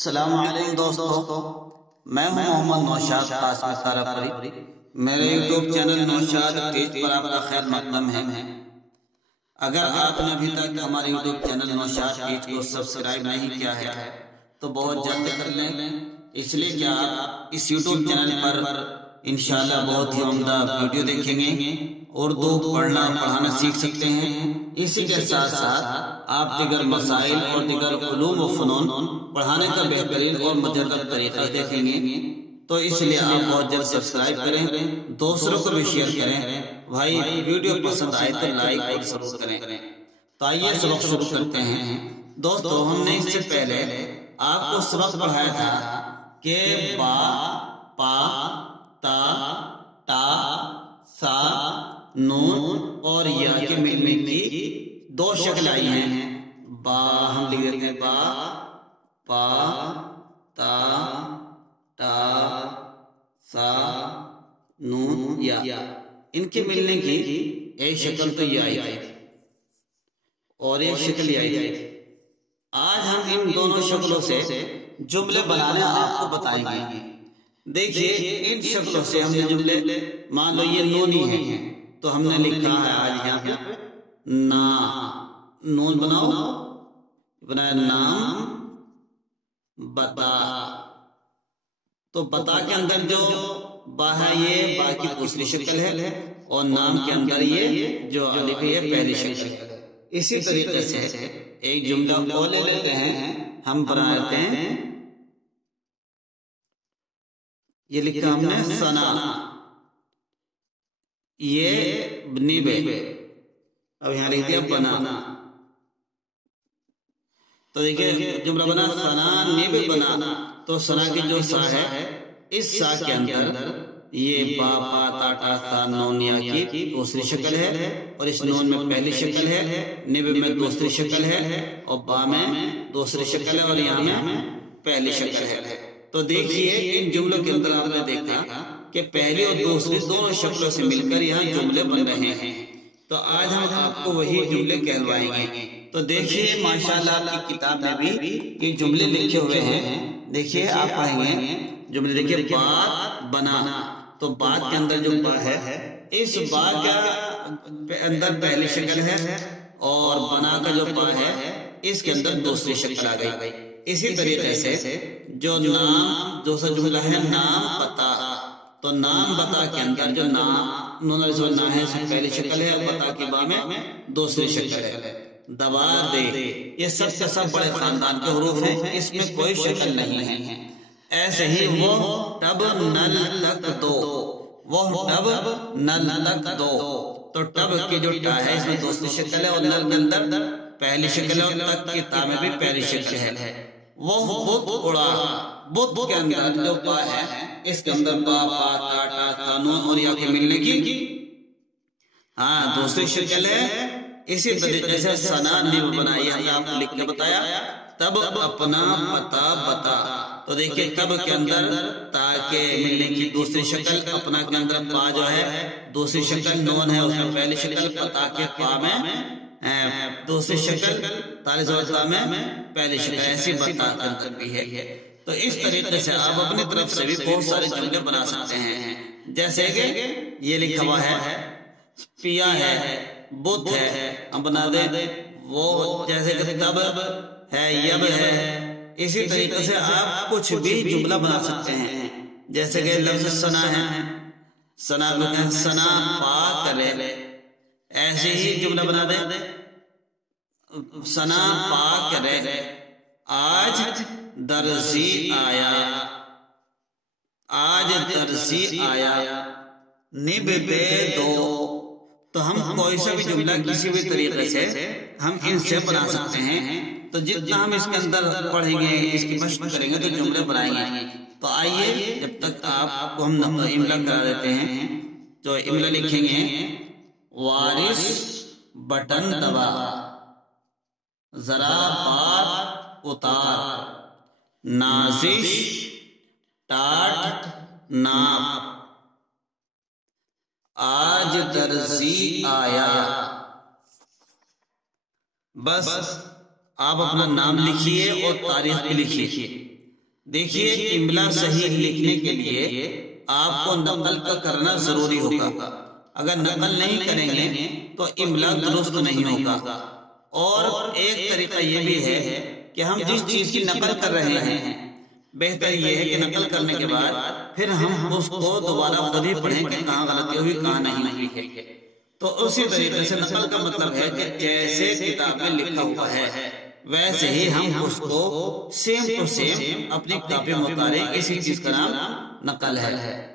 السلام علیکم دوستو، میں ہوں محمد نوشاد قاسم سارا۔ میرے یوٹیوب چینل نوشاد ٹیچ پر آپ کا خیر مقدم ہے۔ اگر آپ نے ابھی تک ہمارے یوٹیوب چینل نوشاد ٹیچ کو سبسکرائب نہیں کیا ہے تو بہت جلد کر لیں، اس لیے کہ آپ اس یوٹیوب چینل پر انشاءاللہ بہت ہی عمدہ ویڈیو دیکھیں گے، اردو پڑھنا پڑھانا سیکھ سکتے ہیں۔ اسی کے ساتھ ساتھ آپ دیگر مسائل اور دیگر علوم و فنون پڑھانے کا بہترین اور مجرب طریقہ دیکھیں گے، تو اس لیے آپ بہت جلد سبسکرائب کریں، دوسروں کو بھی شیئر کریں۔ بھائی ویڈیو پسند آئے تو لائک اور ضرور کریں۔ تو آئیے سبق شروع کرتے ہیں۔ دوستو، ہم نے اس سے پہلے آپ کو سبق پڑھایا تھا کہ با، پا، تا، ٹا، سا، نون اور یا کے ملنے کی دو شکل آئی ہیں۔ با ہم لکھ دیتے ہیں با، پا، تا، ٹا، سا، نون، یا۔ ان کے ملنے کی ایک شکل تو یہ آئی تھی اور ایک شکل یہ آئی تھی۔ آج ہم ان دونوں شکلوں سے جملے بنانے آپ کو بتائیں گے۔ دیکھیے، ان شکلوں سے ہم نے جملے، مان لو یہ نونی ہے تو ہم نے لکھا ہے آج یہاں پہ نا، نون بناؤ، بنایا نام بتا۔ تو بتا کے اندر جو با ہے یہ با کی دوسری شکل ہے، اور نام کے اندر یہ جو الف ہے یہ پہلی شکل ہے۔ اسی طریقے سے ایک جملہ اور لے لیتے ہیں، ہم بناتے ہیں، یہ لکھا ہم نے سنا، یہ نیبے، اب یہاں لکھ دیا بنا۔ تو دیکھیں جملہ بنا سنا نیبے بنا۔ تو سنا کی جو سا ہے، اس سا کے اندر یہ با، پا، تا، ٹا، سا، نون، یا کی دوسری شکل ہے، اور اس نون میں پہلی شکل ہے، نیبے میں دوسری شکل ہے، اور با میں دوسری شکل ہے، اور یہاں میں پہلی شکل ہے۔ تو دیکھیے ان جملوں کے اندر آپ نے دیکھا کہ پہلی اور دوسری دونوں شکلوں سے مل کر یہاں جملے بن رہے ہیں۔ تو آج ہم آپ کو وہی جملے کہلوائیں گے۔ تو دیکھیے ماشاءاللہ آپ کی کتاب میں بھی یہ جملے لکھے ہوئے ہیں۔ دیکھیے آپ پڑھیں گے جملے، دیکھیے بات بنا۔ تو بات کے اندر جو با ہے، اس با کے اندر پہلی شکل ہے، اور بنا کا جو با ہے اس کے اندر دوسری شکل آ گئی۔ اسی طریقے سے جو نام، دوسرا جملہ ہے نام بتا۔ تو نام بتا کے اندر جو نام، نون نا ہے، اس میں پہلی شکل ہے، اور بتا کی با میں دوسری شکل ہے۔ دبا دے، یہ سب کے سب بڑے خاندان کے حروف ہیں، اس میں کوئی شکل نہیں ہے۔ ایسے ہی وہ ٹب نل تک دو، وہ ٹب نل تک دو۔ تو ٹب کی جو ٹا ہے اس میں دوسری شکل ہے، اور نل کے اندر پہلی شکل ہے، اور تک کی تا میں بھی پہلی شکل ہے۔ وہ بت اڑا، بت کے اندر جو با ہے اس کے اندر با، پا، تا، ٹا، سا، نون اور یا کے ملنے کی دوسری شکل ہے۔ اسی طریقے سے سنا نیب بنائی، ہم نے آپ کو لکھ کے بتایا۔ تب اپنا پتا بتا۔ تو دیکھیں تب کے اندر تا کے ملنے کی دوسری شکل، اپنا کے اندر پا جو ہے دوسری شکل، نون ہے اس میں پہلی شکل، پتا کے پا میں دوسری شکل، تالیس وقتا میں پہلی شکل، ایسی بتا کے اندر بھی ہے۔ تو اس طریقے سے آپ اپنی طرف سے بھی بہت سارے جملے بنا سکتے ہیں۔ جیسے کہ یہ لکھا ہوا ہے پیا ہے، بت ہے، ہم بنا دیں وہ، جیسے کہ تب ہے، یب ہے۔ اسی طریقے سے آپ کچھ بھی جملہ بنا سکتے ہیں۔ جیسے کہ لفظ سنا ہے، سنا سنا پا کرے، ایسے ہی جملہ بنا دیں سنا پا کرے، آج درزی آیا، آج درزی آیا، نب دے دو۔ تو ہم کوئی سا بھی جملہ کسی بھی طریقے سے ہم ان سے بنا سکتے ہیں۔ تو جتنا ہم اس کے اندر پڑھیں گے، اس کی مشق کریں گے تو جملے بنائیں گے۔ تو آئیے جب تک آپ کو ہم املا کرا دیتے ہیں، تو املا لکھیں گے وارث بٹن دبا، ذرا بات اتار، نازش ٹاٹ ناپ، آج درزی آیا۔ بس آپ اپنا نام لکھیے اور تاریخ بھی لکھیے۔ دیکھیے املا صحیح لکھنے کے لیے آپ کو نقل کرنا ضروری ہوگا. اگر نقل نہیں کریں گے تو املا درست نہیں ہوگا. اور ایک طریقہ یہ بھی ہے کہ ہم جس چیز کی نقل کر رہے ہیں بہتر یہ ہے کہ نقل کرنے کے بعد پھر ہم اس کو دوبارہ خود ہی پڑھیں کہ کہاں غلطی ہوئی کہاں نہیں ہوئی ہے. تو اسی طریقے سے نقل کا مطلب ہے کہ جیسے کتاب میں لکھا ہوا ہے ویسے ہی ہم اس کو سیم ٹو سیم اپنی کاپی مطابق اسی چیز کا نام نقل ہے.